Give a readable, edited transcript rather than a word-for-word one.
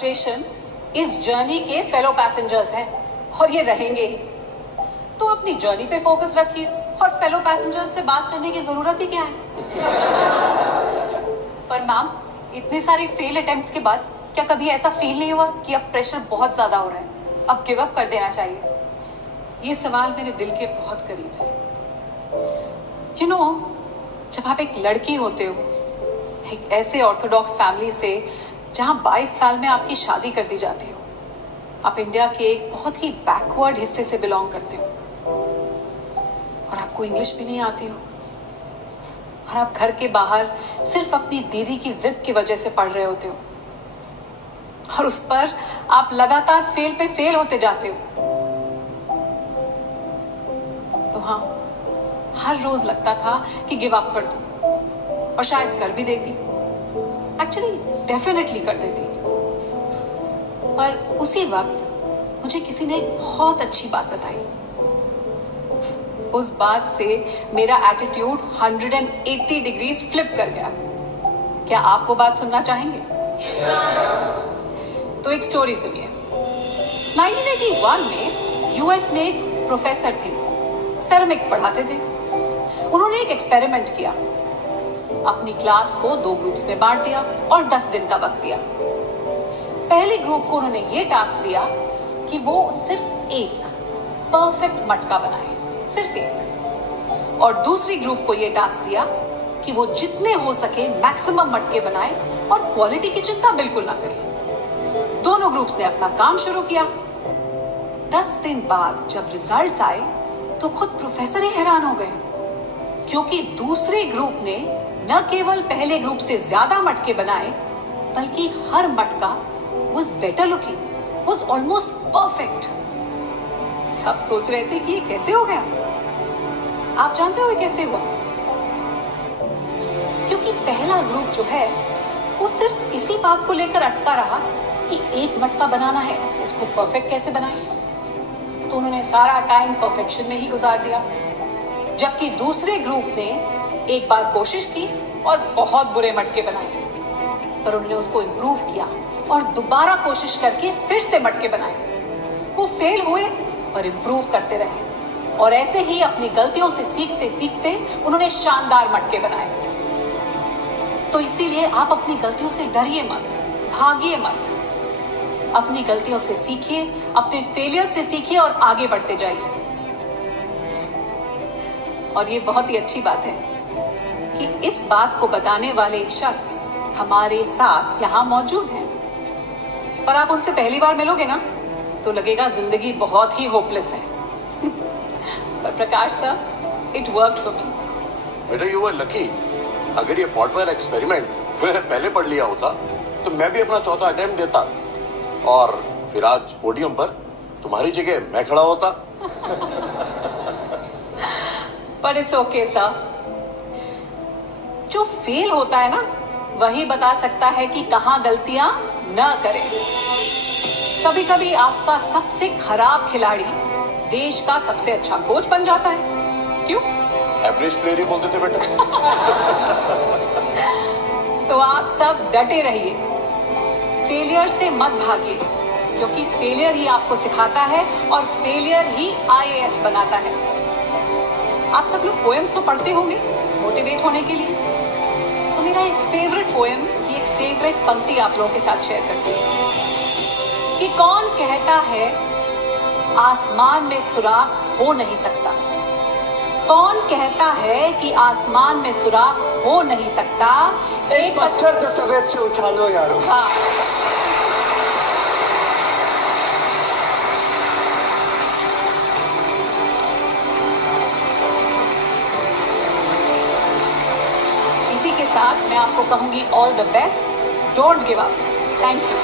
Frustration इस journey के fellow passengers हैं और ये रहेंगे ही। तो अपनी जर्नी पे फोकस रखिए और फेलो पैसेंजर्स से बात करने की जरूरत ही क्या है। पर मैम, इतने सारे फेल अटेम्प्ट्स के बाद क्या कभी ऐसा फील नहीं हुआ कि अब प्रेशर बहुत ज्यादा हो रहा है, अब गिव अप कर देना चाहिए? ये सवाल मेरे दिल के बहुत करीब है। यू नो, जब आप एक लड़की होते हो, एक ऐसे ऑर्थोडॉक्स फैमिली से जहां 22 साल में आपकी शादी कर दी जाती हो, आप इंडिया के एक बहुत ही बैकवर्ड हिस्से से बिलोंग करते हो और आपको इंग्लिश भी नहीं आती हो और आप घर के बाहर सिर्फ अपनी दीदी की जिद की वजह से पढ़ रहे होते हो और उस पर आप लगातार फेल पे फेल होते जाते हो। तो हाँ, हर रोज लगता था कि गिव अप कर दूं और शायद कर भी देती, एक्चुअली डेफिनेटली कर देती। पर उसी वक्त मुझे किसी ने एक बहुत अच्छी बात बताई। उस बात से मेरा एटीट्यूड 180 डिग्रीज फ्लिप कर गया। क्या आप वो बात सुनना चाहेंगे? तो एक स्टोरी सुनिए। 1981 में यूएस में एक प्रोफेसर थे, सेरेमिक्स पढ़ाते थे। उन्होंने एक एक्सपेरिमेंट किया, अपनी क्लास को 2 ग्रुप्स में बांट दिया और 10 दिन का वक्त दिया। पहले ग्रुप को उन्होंने ये टास्क दिया कि वो सिर्फ एक परफेक्ट मटका बनाए, सिर्फ एक। और दूसरी ग्रुप को ये टास्क दिया कि वो जितने हो सके मैक्सिमम मटके बनाए और क्वालिटी की चिंता बिल्कुल ना करें। दोनों ग्रुप्स ने अपना काम शुरू किया। 10 दिन बाद जब रिजल्ट्स आए तो खुद प्रोफेसर ही हैरान हो गए, क्योंकि दूसरे ग्रुप ने न केवल पहले ग्रुप से ज्यादा मटके बनाए, बल्कि हर मटका was better looking, was almost perfect। सब सोच रहे थे कि ये कैसे हो गया। आप जानते हो ये कैसे हुआ? क्योंकि पहला ग्रुप जो है वो सिर्फ इसी बात को लेकर अटका रहा कि एक मटका बनाना है, इसको परफेक्ट कैसे बनाएं। तो उन्होंने सारा टाइम परफेक्शन में ही गुजार दिया, जबकि दूसरे ग्रुप ने एक बार कोशिश की और बहुत बुरे मटके बनाए, पर उन्होंने उसको इम्प्रूव किया और दोबारा कोशिश करके फिर से मटके बनाए। वो फेल हुए पर इम्प्रूव करते रहे और ऐसे ही अपनी गलतियों से सीखते सीखते उन्होंने शानदार मटके बनाए। तो इसीलिए आप अपनी गलतियों से डरिए मत, भागिए मत। अपनी गलतियों से सीखिए, अपने फेलियर से सीखिए और आगे बढ़ते जाइए। और ये बहुत ही अच्छी बात है कि इस बात को बताने वाले शख्स हमारे साथ यहाँ मौजूद हैं। पर आप उनसे पहली बार मिलोगे ना तो लगेगा जिंदगी बहुत ही होपलेस है। पर प्रकाश साहब, इट वर्कड फॉर मी। बेटा, यू वर लकी। अगर ये पॉटवेयर एक्सपेरिमेंट मैंने पहले पढ़ लिया होता तो मैं भी अपना चौथा अटेम्प्ट देता और फिर आज पोडियम पर तुम्हारी जगह मैं खड़ा होता। पर इट्स ओके सर। जो फेल होता है ना, वही बता सकता है कि कहां गलतियां न करें। कभी कभी आपका सबसे खराब खिलाड़ी देश का सबसे अच्छा कोच बन जाता है। क्यों? एवरेज प्लेयर ही बोलते थे बेटा। तो आप सब डटे रहिए, फेलियर से मत भागिए, क्योंकि फेलियर ही आपको सिखाता है और फेलियर ही आईएएस बनाता है। आप सब लोग पोएम्स तो पढ़ते होंगे मोटिवेट होने के लिए। तो मेरा एक फेवरेट पोएम की एक फेवरेट पंक्ति आप लोगों के साथ शेयर करती हूँ कि कौन कहता है आसमान में सुराख हो नहीं सकता। कौन कहता है कि आसमान में सुराख हो नहीं सकता। एक पत्थर को तबीयत से उछालो यारो। हाँ, इसी के साथ मैं आपको कहूंगी all the best, don't give up. Thank you.